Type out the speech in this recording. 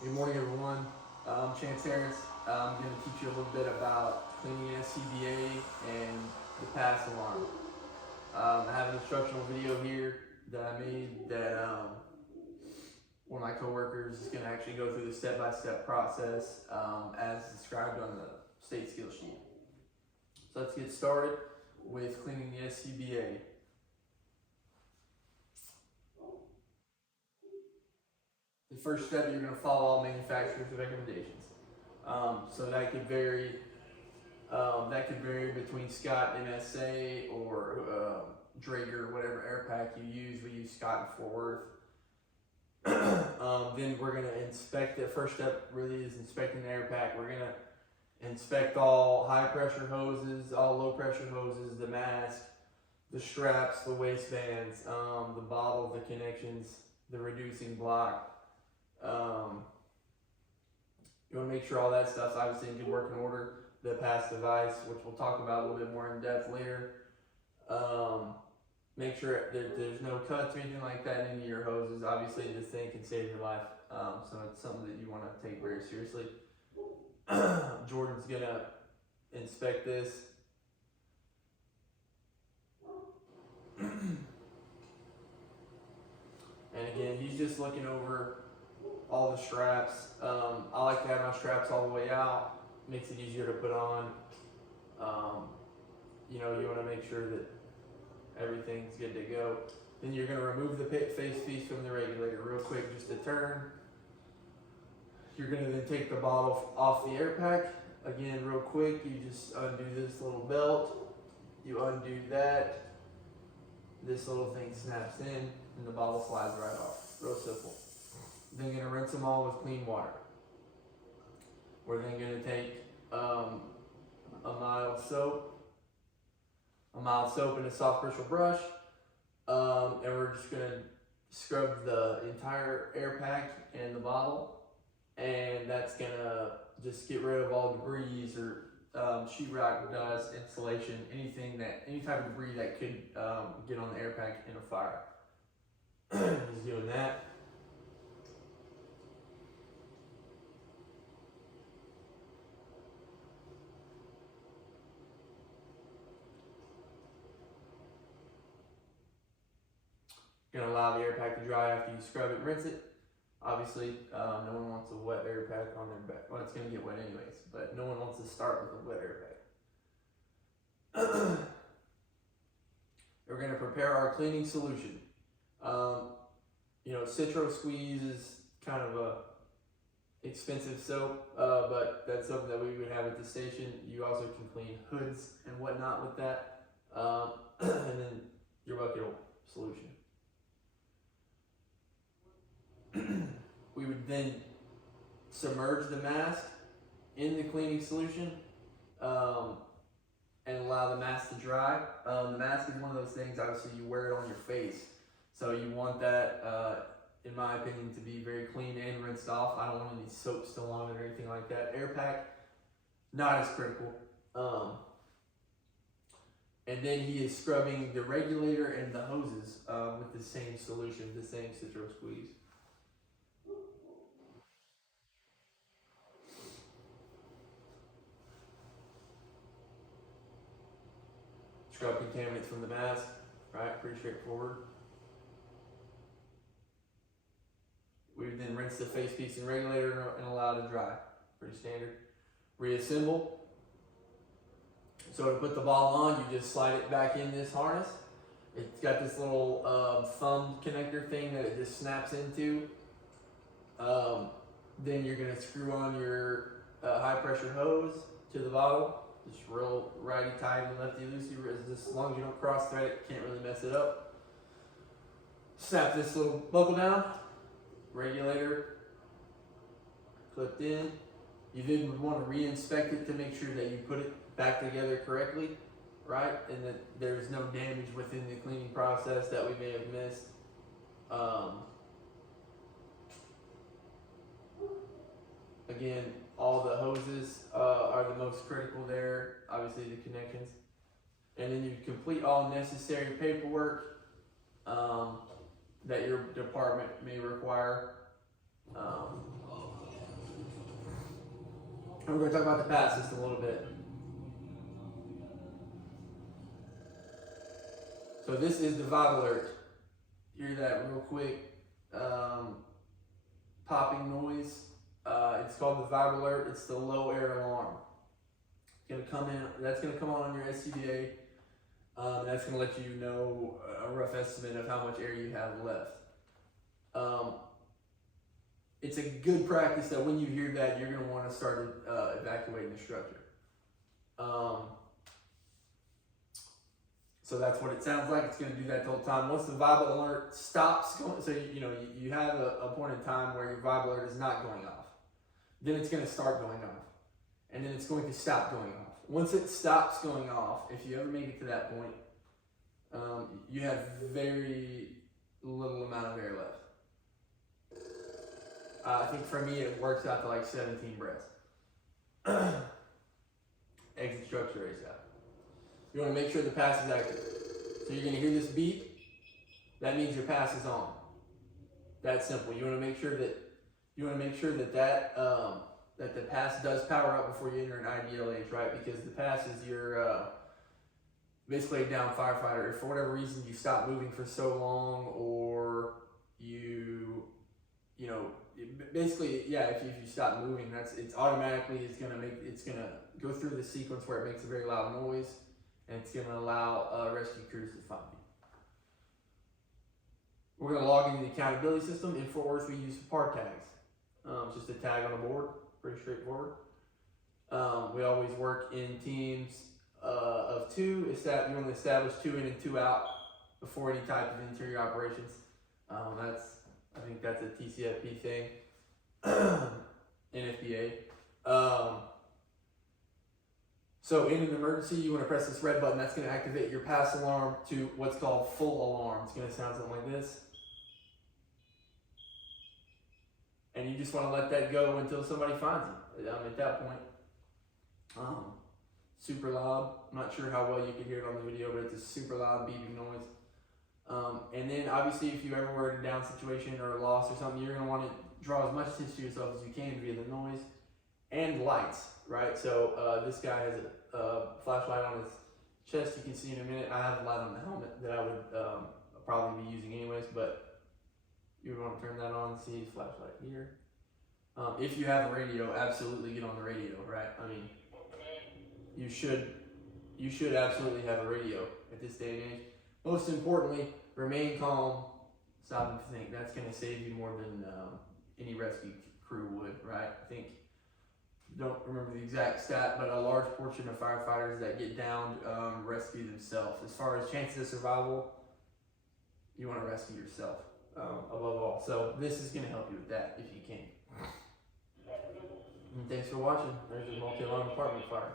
Good morning, everyone. I'm Chance Harris. I'm going to teach you a little bit about cleaning SCBA and the pass alarm. I have an instructional video here that I made that one of my coworkers is going to actually go through the step-by-step process as described on the state skill sheet. So let's get started with cleaning the SCBA. The first step, you're going to follow all manufacturer's recommendations. So that could vary. That could vary between Scott MSA or Draeger, whatever air pack you use. We use Scott and Fort Worth. Then we're going to inspect. The first step really is inspecting the air pack. We're going to inspect all high pressure hoses, all low pressure hoses, the mask, the straps, the waistbands, the bottle, the connections, the reducing block. You want to make sure all that stuff's obviously in good working order. The pass device, which we'll talk about a little bit more in depth later. Make sure there's no cuts or anything like that in any of your hoses. Obviously, this thing can save your life, so it's something that you want to take very seriously. Jordan's gonna inspect this. And again, he's just looking over all the straps. I like to have my straps all the way out. Makes it easier to put on. You want to make sure that everything's good to go. Then you're going to remove the face piece from the regulator real quick, just a turn. You're going to then take the bottle off the air pack. Again, real quick, you just undo this little belt. You undo that. This little thing snaps in and the bottle slides right off. Real simple. Then you're going to rinse them all with clean water. We're then going to take a mild soap and a soft bristle brush, and we're just going to scrub the entire air pack and the bottle, and that's going to just get rid of all debris or sheetrock, dust, insulation, any type of debris that could get on the air pack in a fire. Just doing that. Going to allow the air pack to dry after you scrub it and rinse it. Obviously, no one wants a wet air pack on their back. Well, it's going to get wet anyways, but no one wants to start with a wet air pack. We're going to prepare our cleaning solution. Citro Squeeze is kind of a expensive soap, but that's something that we would have at the station. You also can clean hoods and whatnot with that. And then your bucket solution. We would then submerge the mask in the cleaning solution and allow the mask to dry. The mask is one of those things, obviously you wear it on your face. So you want that, in my opinion, to be very clean and rinsed off. I don't want any soap still on it or anything like that. Air pack, not as critical. And then he is scrubbing the regulator and the hoses with the same solution, the same Citro Squeeze. Scrub contaminants from the mask, right? Pretty straightforward. We would then rinse the face piece and regulator and allow it to dry. Pretty standard. Reassemble. So to put the ball on, you just slide it back in this harness. It's got this little thumb connector thing that it just snaps into. Then you're going to screw on your high pressure hose to the bottle. Just real righty tighty and lefty loosey. As long as you don't cross thread it, can't really mess it up. Snap this little buckle down. Regulator clipped in. You then would want to re-inspect it to make sure that you put it back together correctly, right? And that there's no damage within the cleaning process that we may have missed. Again, all the hoses are the most critical there, obviously the connections. And then you complete all necessary paperwork that your department may require. And we're going to talk about the pass system a little bit. So this is the vibe alert. Hear that real quick popping noise. It's called the vibe alert. It's the low air alarm. It's going to come in. That's going to come on your SCBA. That's going to let you know a rough estimate of how much air you have left. It's a good practice that when you hear that, you're going to want to start evacuating the structure. So that's what it sounds like. It's going to do that the whole time. Once the vibe alert stops going, so you have a point in time where your vibe alert is not going off. Then it's going to start going off. And then it's going to stop going off. Once it stops going off, if you ever make it to that point, you have very little amount of air left. I think for me, it works out to like 17 breaths. Exit structure race out. You want to make sure the pass is active. So you're going to hear this beep. That means your pass is on. That's simple. You want to make sure that that the pass does power up before you enter an IDLH, right? Because the pass is your basically a down firefighter. If for whatever reason you stop moving for so long, or basically, yeah, if you stop moving, it's gonna go through the sequence where it makes a very loud noise, and it's gonna allow rescue crews to find you. We're gonna log into the accountability system. In Fort Worth, we use PAR tags. It's just a tag on a board, pretty straightforward. We always work in teams of two. You want to establish 2 in and 2 out before any type of interior operations. I think that's a TCFP thing, NFPA. So in an emergency, you want to press this red button. That's going to activate your pass alarm to what's called full alarm. It's going to sound something like this. And you just want to let that go until somebody finds you. At that point, super loud. I'm not sure how well you can hear it on the video, but it's a super loud beeping noise. And then obviously, if you ever were in a down situation or a loss or something, you're going to want to draw as much attention to yourself as you can via the noise and lights, right? So this guy has a flashlight on his chest. You can see in a minute. I have a light on the helmet that I would probably be using anyways, but you would want to turn that on and see his flashlight here. If you have a radio, absolutely get on the radio, right? I mean, you should absolutely have a radio at this day and age. Most importantly, remain calm, stop and think. That's going to save you more than any rescue crew would, right? I think, don't remember the exact stat, but a large portion of firefighters that get downed rescue themselves. As far as chances of survival, you want to rescue yourself above all. So this is going to help you with that if you can. And thanks for watching. There's a multi-alarm apartment fire.